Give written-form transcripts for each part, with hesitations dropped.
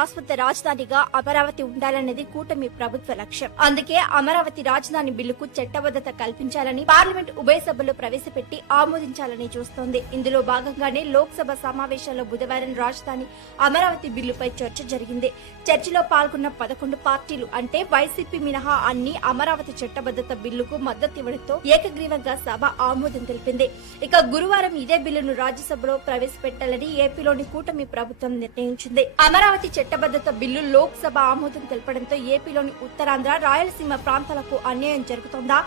శాశ్వత రాజధానిగా అమరావతి ఉండాలనేది కూటమి ప్రభుత్వ లక్ష్యం. అందుకే అమరావతి రాజధాని బిల్లుకు చట్టబద్దత కల్పించాలని పార్లమెంట్ ఉభయ సభలో ప్రవేశపెట్టి ఆమోదించాలని చూస్తోంది. ఇందులో భాగంగానే లోక్సభ సమావేశాల్లో బుధవారం రాజధాని అమరావతి బిల్లుపై చర్చ జరిగింది. చర్చలో పాల్గొన్న 11 పార్టీలు అంటే వైసీపీ మినహా అన్ని అమరావతి చట్టబద్దత బిల్లుకు మద్దతివ్వడంతో ఏకగ్రీవంగా సభ ఆమోదం తెలిపింది. ఇక గురువారం ఇదే బిల్లును రాజ్యసభలో ప్రవేశపెట్టాలని ఏపీలోని కూటమి ప్రభుత్వం నిర్ణయించింది. అమరావతి చట్టబద్దత బిల్లు లోక్సభ ఆమోదం తెలపడంతో ఏపీలోని ఉత్తరాంధ్ర, రాయలసీమ ప్రాంతాలకు అన్యాయం జరుగుతోందా?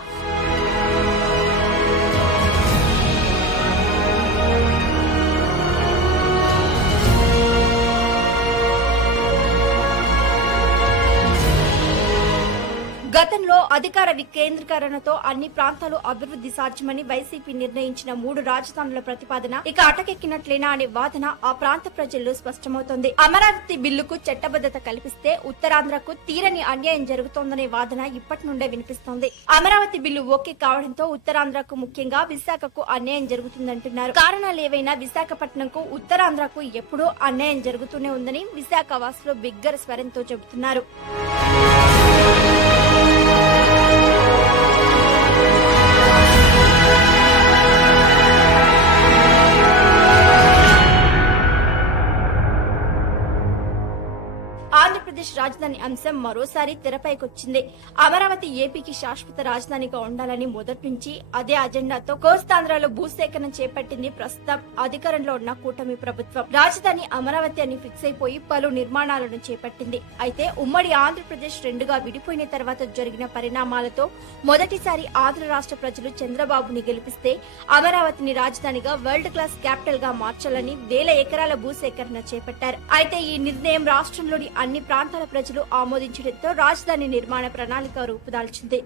గతంలో అధికార వికేంద్రీకరణతో అన్ని ప్రాంతాలు అభివృద్ధి సాధ్యమని వైసీపీ నిర్ణయించిన 3 రాజధానుల ప్రతిపాదన ఇక అటకెక్కినట్లేనా అనే వాదన ఆ ప్రాంత ప్రజల్లో స్పష్టమవుతోంది. అమరావతి బిల్లుకు చట్టబద్దత కల్పిస్తే ఉత్తరాంధ్రకు తీరని అన్యాయం జరుగుతోందనే వాదన ఇప్పటి నుండే వినిపిస్తోంది. అమరావతి బిల్లు ఓకే కావడంతో ఉత్తరాంధ్రకు, ముఖ్యంగా విశాఖకు అన్యాయం జరుగుతుందంటున్నారు. కారణాలు ఏవైనా విశాఖపట్నంకు, ఉత్తరాంధ్రకు ఎప్పుడూ అన్యాయం జరుగుతూనే ఉందని విశాఖ వాసులు బిగ్గర స్వరంతో చెబుతున్నారు. ఆంధ్రప్రదేశ్ రాజధాని అంశం మరోసారి తెరపైకొచ్చింది. అమరావతి ఏపీకి శాశ్వత రాజధానిగా ఉండాలని మొదటి నుంచి అదే అజెండాతో కోస్తాంధ్రలో భూసేకరణ చేపట్టింది ప్రస్తుతం అధికారంలో ఉన్న కూటమి ప్రభుత్వం. రాజధాని అమరావతి అని ఫిక్స్ అయిపోయి పలు నిర్మాణాలను చేపట్టింది. అయితే ఉమ్మడి ఆంధ్రప్రదేశ్ రెండుగా విడిపోయిన తర్వాత జరిగిన పరిణామాలతో మొదటిసారి ఆంధ్ర రాష్ట్ర ప్రజలు చంద్రబాబుని గెలిపిస్తే అమరావతిని రాజధానిగా వరల్డ్ క్లాస్ క్యాపిటల్ గా మార్చాలని 1000 ఎకరాల భూసేకరణ చేపట్టారు. అయితే ఈ నిర్ణయం రాష్ట్రంలోని అన్ని ప్రాంతాల ప్రజలు ఆమోదించడంతో రాజధాని నిర్మాణ ప్రణాళిక రూపుదాల్చింది.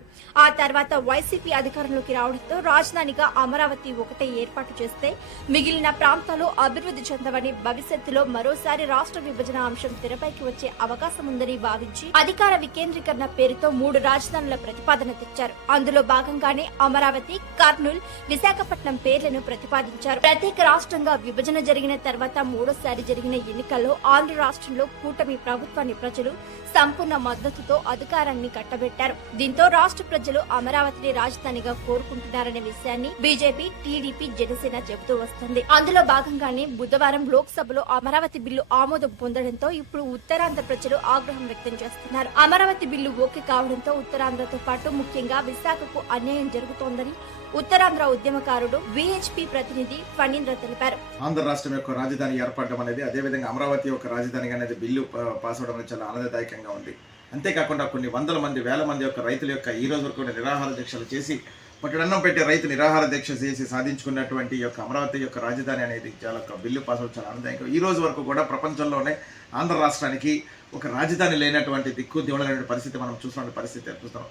ఆ తర్వాత వైసీపీ అధికారంలోకి రావడంతో రాజధానిగా అమరావతి ఒకటే ఏర్పాటు చేస్తే మిగిలిన ప్రాంతాలు అభివృద్ధి చెందవని, భవిష్యత్తులో మరోసారి రాష్ట్ర విభజన అంశం తెరపైకి వచ్చే అవకాశం ఉందని భావించి అధికార వికేంద్రీకరణ పేరుతో 3 రాజధానుల ప్రతిపాదన తెచ్చారు. అందులో భాగంగానే అమరావతి, కర్నూలు, విశాఖపట్నం పేర్లను ప్రతిపాదించారు. ప్రత్యేక రాష్ట్రంగా విభజన జరిగిన తర్వాత మూడోసారి జరిగిన ఎన్నికల్లో ఆంధ్ర రాష్ట్రంలో కూటమి ప్రభుత్వాన్ని ప్రజలు సంపూర్ణ మద్దతుతో అధికారాన్ని కట్టబెట్టారు. దీంతో రాష్ట్ర ప్రజలు అమరావతిని రాజధానిగా కోరుకుంటున్నారనే విషయాన్ని బీజేపీ, టీడీపీ, జనసేన చెబుతూ వస్తుంది. అందులో భాగంగానే బుధవారం లోక్సభలో అమరావతి బిల్లు ఆమోదం పొందడంతో ఇప్పుడు ఉత్తరాంధ్ర ప్రజలు ఆగ్రహం వ్యక్తం చేస్తున్నారు. అమరావతి బిల్లు ఓకే కావడంతో ఉత్తరాంధ్రతో పాటు ముఖ్యంగా విశాఖకు అన్యాయం జరుగుతోందని ఉత్తరాంధ్ర ఉద్యమకారుడు విహెచ్పి ప్రతినిధి ఫణీంద్ర తెలిపారు. ఆంధ్ర రాష్ట్రం యొక్క రాజధాని ఏర్పడడం అనేది, అదేవిధంగా అమరావతి యొక్క రాజధాని అనేది బిల్లు పాస్ అవడం అనేది చాలా ఆనందదాయకంగా ఉంది. అంతేకాకుండా కొన్ని వందల మంది, వేల మంది యొక్క రైతుల యొక్క ఈ రోజు వరకు నిరాహార దీక్షలు చేసి పట్టడన్నం పెట్టే రైతు నిరాహార దీక్ష చేసి సాధించుకున్నటువంటి యొక్క అమరావతి యొక్క రాజధాని అనేది చాలా బిల్లు పాస్ అవడం చాలా ఆనందదాయకం. ఈ రోజు వరకు కూడా ప్రపంచంలోనే ఆంధ్ర రాష్ట్రానికి ఒక రాజధాని లేనటువంటి దిక్కు దివడలేని పరిస్థితి మనం చూస్తున్న పరిస్థితి చూస్తాం.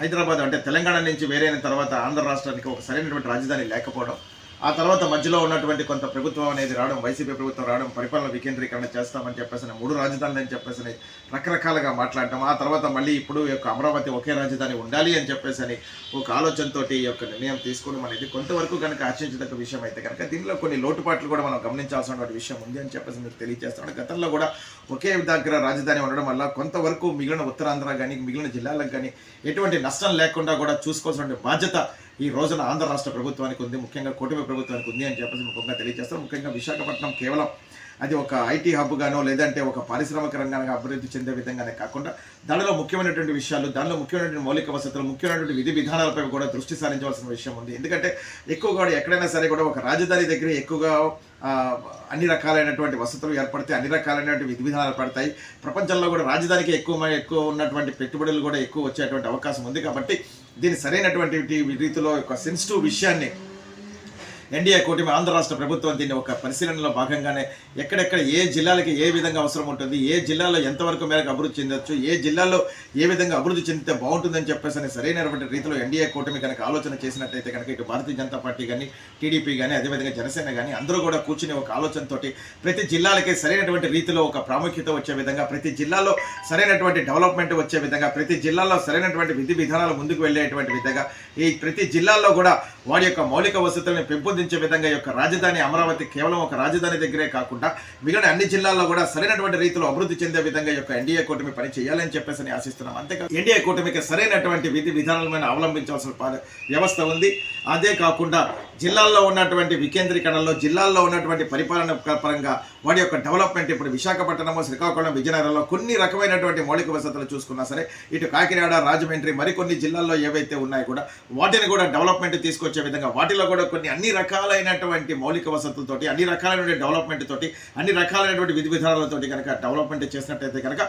హైదరాబాద్ అంటే తెలంగాణ నుంచి వేరైన తర్వాత ఆంధ్ర రాష్ట్రానికి ఒక సరైనటువంటి రాజధాని లేకపోవడం, ఆ తర్వాత మధ్యలో ఉన్నటువంటి కొంత ప్రభుత్వం అనేది రావడం, వైసీపీ ప్రభుత్వం రావడం, పరిపాలన వికేంద్రీకరణ చేస్తామని చెప్పేసి 3 రాజధానులు అని చెప్పేసి రకరకాలుగా మాట్లాడటం, ఆ తర్వాత మళ్ళీ ఇప్పుడు యొక్క అమరావతి ఒకే రాజధాని ఉండాలి అని చెప్పేసి ఒక ఆలోచనతో ఈ యొక్క నిర్ణయం తీసుకోవడం అనేది కొంతవరకు కనుక ఆశించదగ్గ విషయం అయితే కనుక దీనిలో కొన్ని లోటుపాట్లు కూడా మనం గమనించాల్సిన విషయం ఉంది అని చెప్పేసి మీకు తెలియజేస్తున్నాను. గతంలో కూడా ఒకే దగ్గర రాజధాని ఉండడం వల్ల కొంతవరకు మిగిలిన ఉత్తరాంధ్ర కానీ మిగిలిన జిల్లాలకు కానీ ఎటువంటి నష్టం లేకుండా కూడా చూసుకోవాల్సిన బాధ్యత ఈ రోజున ఆంధ్ర రాష్ట్ర ప్రభుత్వానికి ఉంది, ముఖ్యంగా కూటమి ప్రభుత్వానికి ఉంది అని చెప్పేసి ముఖ్యంగా తెలియజేస్తాం. ముఖ్యంగా విశాఖపట్నం కేవలం అది ఒక ఐటీ హబ్ గానో లేదంటే ఒక పారిశ్రామిక రంగానికి అభివృద్ధి చెందే విధంగానే కాకుండా దానిలో ముఖ్యమైనటువంటి విషయాలు, దానిలో ముఖ్యమైనటువంటి మౌలిక వసతులు, ముఖ్యమైనటువంటి విధి విధానాలపై కూడా దృష్టి సారించవలసిన విషయం ఉంది. ఎందుకంటే ఎక్కువగా ఎక్కడైనా సరే కూడా ఒక రాజధాని దగ్గర ఎక్కువగా అన్ని రకాలైనటువంటి వసతులు ఏర్పడతాయి, అన్ని రకాలైనటువంటి విధి విధానాలు పడతాయి. ప్రపంచంలో కూడా రాజధానికి ఎక్కువ ఉన్నటువంటి పెట్టుబడులు కూడా ఎక్కువ వచ్చేటువంటి అవకాశం ఉంది. కాబట్టి దీని సరైనటువంటి రీతిలో ఒక సెన్సిటివ్ విషయాన్ని ఎన్డీఏ కూటమి ఆంధ్ర రాష్ట్ర ప్రభుత్వం దీన్ని ఒక పరిశీలనలో భాగంగానే ఎక్కడెక్కడ ఏ జిల్లాలకి ఏ విధంగా అవసరం ఉంటుంది, ఏ జిల్లాలో ఎంతవరకు మేరకు అభివృద్ధి చెందొచ్చు, ఏ జిల్లాలో ఏ విధంగా అభివృద్ధి చెందితే బాగుంటుందని చెప్పేసి సరైనటువంటి రీతిలో ఎన్డీఏ కూటమి కనుక ఆలోచన చేసినట్టయితే కనుక ఇటు భారతీయ జనతా పార్టీ కానీ, టీడీపీ కానీ, అదేవిధంగా జనసేన కానీ అందరూ కూడా కూర్చుని ఒక ఆలోచనతోటి ప్రతి జిల్లాలకి సరైనటువంటి రీతిలో ఒక ప్రాముఖ్యత వచ్చే విధంగా, ప్రతి జిల్లాలో సరైనటువంటి డెవలప్మెంట్ వచ్చే విధంగా, ప్రతి జిల్లాలో సరైనటువంటి విధి విధానాలు ముందుకు వెళ్ళేటువంటి విధంగా ఈ ప్రతి జిల్లాల్లో కూడా వాడి యొక్క మౌలిక వసతులను పెంపొందించే పెంపొందించే విధంగా ఈ యొక్క రాజధాని అమరావతి కేవలం ఒక రాజధాని దగ్గరే కాకుండా మిగిలిన అన్ని జిల్లాల్లో కూడా సరైనటువంటి రీతిలో అభివృద్ధి చెందే విధంగా ఈ యొక్క ఎన్డీఏ కూటమి పని చేయాలని చెప్పేసి ఆశిస్తున్నాం. అంతేకాదు ఎన్డీఏ కూటమికి సరైనటువంటి విధి విధానాలమైన అవలంబించాల్సిన వ్యవస్థ ఉంది. అదే కాకుండా జిల్లాల్లో ఉన్నటువంటి వికేంద్రీకరణలో జిల్లాల్లో ఉన్నటువంటి పరిపాలన పరంగా వాటి యొక్క డెవలప్మెంట్ ఇప్పుడు విశాఖపట్నము, శ్రీకాకుళం, విజయనగరంలో కొన్ని రకమైనటువంటి మౌలిక వసతులు చూసుకున్నా సరే, ఇటు కాకినాడ, రాజమండ్రి మరికొన్ని జిల్లాల్లో ఏవైతే ఉన్నాయో కూడా వాటిని కూడా డెవలప్మెంట్ తీసుకొచ్చే విధంగా వాటిలో కూడా కొన్ని అన్ని రకాలైనటువంటి మౌలిక వసతులతోటి, అన్ని రకాలైనటువంటి డెవలప్మెంట్ తోటి, అన్ని రకాలైనటువంటి విధి విధానాలతోటి కనుక డెవలప్మెంట్ చేసినట్టయితే కనుక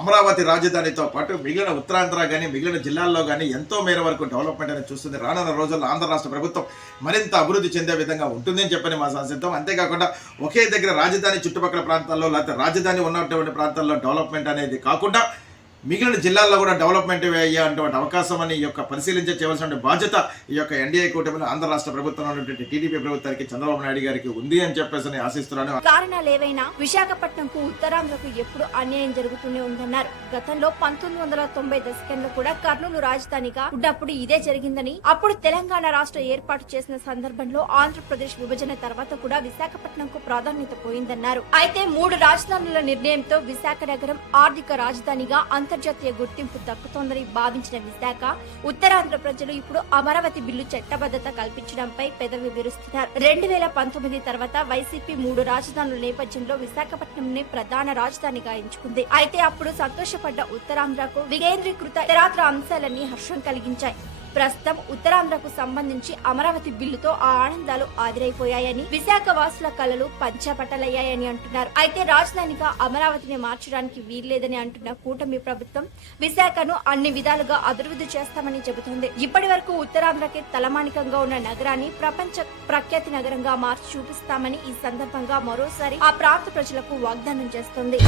అమరావతి రాజధానితో పాటు మిగిలిన ఉత్తరాంధ్ర కానీ మిగిలిన జిల్లాల్లో కానీ ఎంతో మేర వరకు డెవలప్మెంట్ అనేది చూస్తుంది. రానున్న రోజుల్లో ఆంధ్ర రాష్ట్ర ప్రభుత్వం మరింత అభివృద్ధి చెందే విధంగా ఉంటుందని చెప్పని మా సంసిద్ధం. అంతేకాకుండా ఒకే దగ్గర రాజధాని చుట్టుపక్కల ప్రాంతాల్లో లేకపోతే రాజధాని ఉన్నటువంటి ప్రాంతాల్లో డెవలప్మెంట్ అనేది కాకుండా మిగిలిన జిల్లాల్లో కూడా డెవలప్మెంట్ అయ్యేటువంటి అవకాశం అని ఈ యొక్క చేయవలసిన బాధ్యత ఈ యొక్క ఎన్డీఏ కూటమిలో ఆంధ్ర రాష్ట్ర ప్రభుత్వంలో ఉన్నటువంటి టీడీపీ ప్రభుత్వానికి, చంద్రబాబు నాయుడు గారికి ఉంది అని చెప్పేసి ఆశిస్తున్నాను. కారణాలు ఏవైనా విశాఖపట్నంకు ఉత్తరాంధ్రకు ఎప్పుడు అన్యాయం జరుగుతూనే ఉందన్నారు. గతంలో 1990 దశకంలో కూడా కర్నూలు రాజధానిగా ఉన్నప్పుడు ఇదే జరిగిందని, అప్పుడు తెలంగాణ రాష్ట్ర ఏర్పాటు చేసిన సందర్భంలో ఆంధ్రప్రదేశ్ విభజన తర్వాత కూడా విశాఖపట్నంకు ప్రాధాన్యత పోయిందన్నారు. అయితే 3 రాజధానుల నిర్ణయంతో విశాఖ నగరం ఆర్థిక రాజధానిగా అంతర్జాతీయ గుర్తింపు దక్కుతోందని భావించిన విశాఖ ఉత్తరాంధ్ర ప్రజలు ఇప్పుడు అమరావతి బిల్లు చట్టబద్ధత కల్పించడంపై పెదవి విరుస్తున్నారు. 2019 తర్వాత వైసీపీ 3 రాజధానుల నేపథ్యంలో విశాఖపట్నంని ప్రధాన రాజధానిగా ఎంచుకుంది. అయితే అప్పుడు సంతోషపడ్డ ఉత్తరాంధ్రకు వికేంద్రీకృత ఇతరాత్ర అంశాలన్నీ హర్షం కలిగించాయి. ప్రస్తుతం ఉత్తరాంధ్రకు సంబంధించి అమరావతి బిల్లుతో ఆ ఆనందాలు ఆవిరైపోయాయని, విశాఖ వాసుల కళలు పంచపట్టలయ్యాయని అంటున్నారు. అయితే రాజధానిగా అమరావతిని మార్చడానికి వీల్లేదని అంటున్న కూటమి ప్రభుత్వం విశాఖను అన్ని విధాలుగా అభివృద్ధి చేస్తామని చెబుతోంది. ఇప్పటి వరకు ఉత్తరాంధ్రకి తలమానికంగా ఉన్న నగరాన్ని ప్రపంచ ప్రఖ్యాతి నగరంగా మార్చి చూపిస్తామని ఈ సందర్భంగా మరోసారి ఆ ప్రాంత ప్రజలకు వాగ్దానం చేస్తోంది.